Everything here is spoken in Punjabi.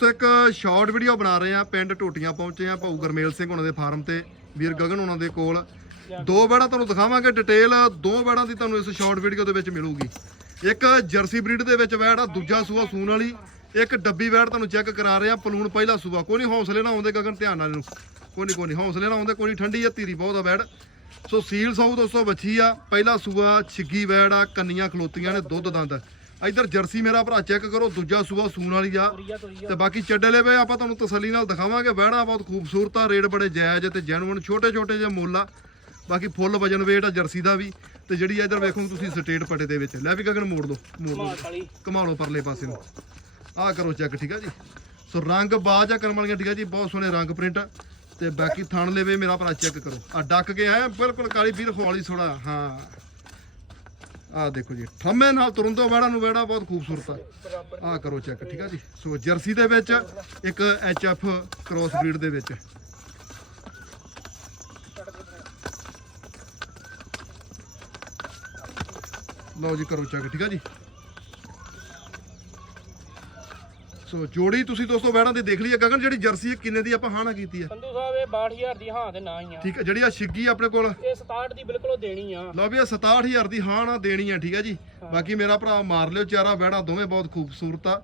ਸੋ ਇੱਕ ਸ਼ਾਰਟ ਵੀਡੀਓ ਬਣਾ ਰਹੇ ਆ ਪਿੰਡ ਟੋਟੀਆਂ ਪਹੁੰਚੇ ਆ ਭਾਊ ਗਰਮੇਲ ਸਿੰਘ ਉਹਨਾਂ ਦੇ ਫਾਰਮ ਤੇ, ਵੀਰ ਗਗਨ ਉਹਨਾਂ ਦੇ ਕੋਲ। ਦੋ ਬੈੜਾਂ ਤੁਹਾਨੂੰ ਦਿਖਾਵਾਂਗੇ ਡਿਟੇਲ ਦੋ ਬੈੜਾਂ ਦੀ ਤੁਹਾਨੂੰ ਇਸ ਸ਼ਾਰਟ ਵੀਡੀਓ ਦੇ ਵਿੱਚ ਮਿਲੂਗੀ। ਇੱਕ ਜਰਸੀ ਬਰੀਡ ਦੇ ਵਿੱਚ ਵੈੜ ਆ, ਦੂਜਾ ਸੂਆ ਸੂਣ ਵਾਲੀ, ਇੱਕ ਡੱਬੀ ਵੈੜ ਤੁਹਾਨੂੰ ਚੈੱਕ ਕਰਾ ਰਹੇ ਆ ਪਲੂਣ ਪਹਿਲਾ ਸੂਆ। ਕੋਈ ਨਹੀਂ ਹੌਸਲੇ ਨਾਲ ਆਉਂਦੇ ਗਗਨ, ਧਿਆਨ ਨਾਲ ਇਹਨੂੰ। ਕੋਈ ਨਹੀਂ ਕੋਈ ਨਹੀਂ, ਹੌਸਲੇ ਨਾਲ ਆਉਂਦੇ, ਕੋਈ ਨਹੀਂ, ਠੰਡੀ ਆ, ਧੀਰੀ ਬਹੁਤ ਆ ਵੈੜ ਸੋ ਸੀਲ ਸਾਊ ਦੋਸਤੋ ਬੱਚੀ ਆ, ਪਹਿਲਾ ਸੂਆ, ਛਿੱਗੀ ਵੈੜ ਆ, ਕੰਨੀਆਂ ਖਲੋਤੀਆਂ ਨੇ ਦੁੱਧ ਦੰਦ। ਇੱਧਰ ਜਰਸੀ ਮੇਰਾ ਭਰਾ ਚੈੱਕ ਕਰੋ ਦੂਜਾ ਸੂਆ ਸੂਣ ਵਾਲੀ ਆ। ਤੇ ਬਾਕੀ ਚੱਡੇ ਲੈ ਵੇ ਆਪਾਂ ਤੁਹਾਨੂੰ ਤਸੱਲੀ ਨਾਲ ਦਿਖਾਵਾਂਗੇ। ਵਹਿੜਾ ਬਹੁਤ ਖੂਬਸੂਰਤ ਆ ਰੇਟ ਬੜੇ ਜਾਇਜ਼ ਤੇ ਜੈਨੂਨ ਛੋਟੇ ਛੋਟੇ ਜਿਹੇ ਮੁੱਲ ਆ। ਬਾਕੀ ਫੁੱਲ ਵਜਨ weight ਆ ਜਰਸੀ ਦਾ ਵੀ। ਤੇ ਜਿਹੜੀ ਇੱਧਰ ਵੇਖੋ ਤੁਸੀਂ ਸਟੇਟ ਪੱਟੇ ਦੇ ਵਿੱਚ। ਲੈ ਵੀ ਗਗਨ ਮੋੜ ਦੋ ਮੋੜ ਦੋ। ਘੁਮਾ ਲਓ ਪਰਲੇ ਪਾਸੇ ਨੂੰ। ਆਹ ਕਰੋ ਚੈੱਕ ਠੀਕ ਆ ਜੀ? ਸੋ ਰੰਗ ਬਾਜ ਆ ਕਰਮ ਵਾਲੀਆਂ ਠੀਕ ਆ ਜੀ? ਬਹੁਤ ਸੋਹਣੇ ਰੰਗ ਪ੍ਰਿੰਟ ਤੇ ਬਾਕੀ ਥਣ ਲੈਵੇ ਮੇਰਾ ਭਰਾ ਚੈੱਕ ਕਰੋ। ਆ ਡੱਕ ਕੇ ਆਇਆ ਬਿਲਕੁਲ ਕਾਲੀ ਵੀਰ ਖਵਾਲੀ ਥੋੜਾ ਹਾਂ। ਆਹ ਦੇਖੋ ਜੀ ਠੰਮੇ ਨਾਲ ਤੁਰੰਦੋ ਵੜਾ ਨੂੰ ਵੜਾ ਬਹੁਤ ਖੂਬਸੂਰਤ ਆ। ਆਹ ਕਰੋ ਚੈੱਕ ਠੀਕ ਆ ਜੀ? ਸੋ ਜਰਸੀ ਦੇ ਵਿੱਚ ਇੱਕ ਐਚ ਐਫ ਕ੍ਰੋਸ ਬਰੀਡ ਦੇ ਵਿੱਚ। ਲਓ ਜੀ ਕਰੋ ਚੈੱਕ ਠੀਕ ਆ ਜੀ? ਸੋ ਜੋੜੀ ਤੁਸੀਂ ਦੋਸਤੋ ਵੈੜਾਂ ਦੀ ਦੇਖ ਲਈ ਹੈ ਗਗਨ ਜਿਹੜੀ ਜਰਸੀ ਹੈ ਕਿੰਨੇ ਦੀ ਆਪਾਂ ਹਾਣਾ ਕੀਤੀ ਹੈ ਸੰਧੂ ਸਾਹਿਬ ਇਹ 62000 ਦੀ ਹਾਂ ਤੇ ਨਾ ਹੀ ਆ। ਠੀਕ ਹੈ ਜਿਹੜੀ ਆ ਛਿੱਗੀ ਆਪਣੇ ਕੋਲ। ਇਹ 67 ਦੀ ਬਿਲਕੁਲ ਉਹ ਦੇਣੀ ਆ। ਲਓ ਵੀ ਇਹ 67000 ਦੀ ਹਾਣਾ ਦੇਣੀ ਆ ਠੀਕ ਹੈ ਜੀ। ਬਾਕੀ ਮੇਰਾ ਭਰਾ ਮਾਰ ਲਿਓ ਚਾਰਾ ਵੈੜਾ ਦੋਵੇਂ ਬਹੁਤ ਖੂਬਸੂਰਤ ਆ।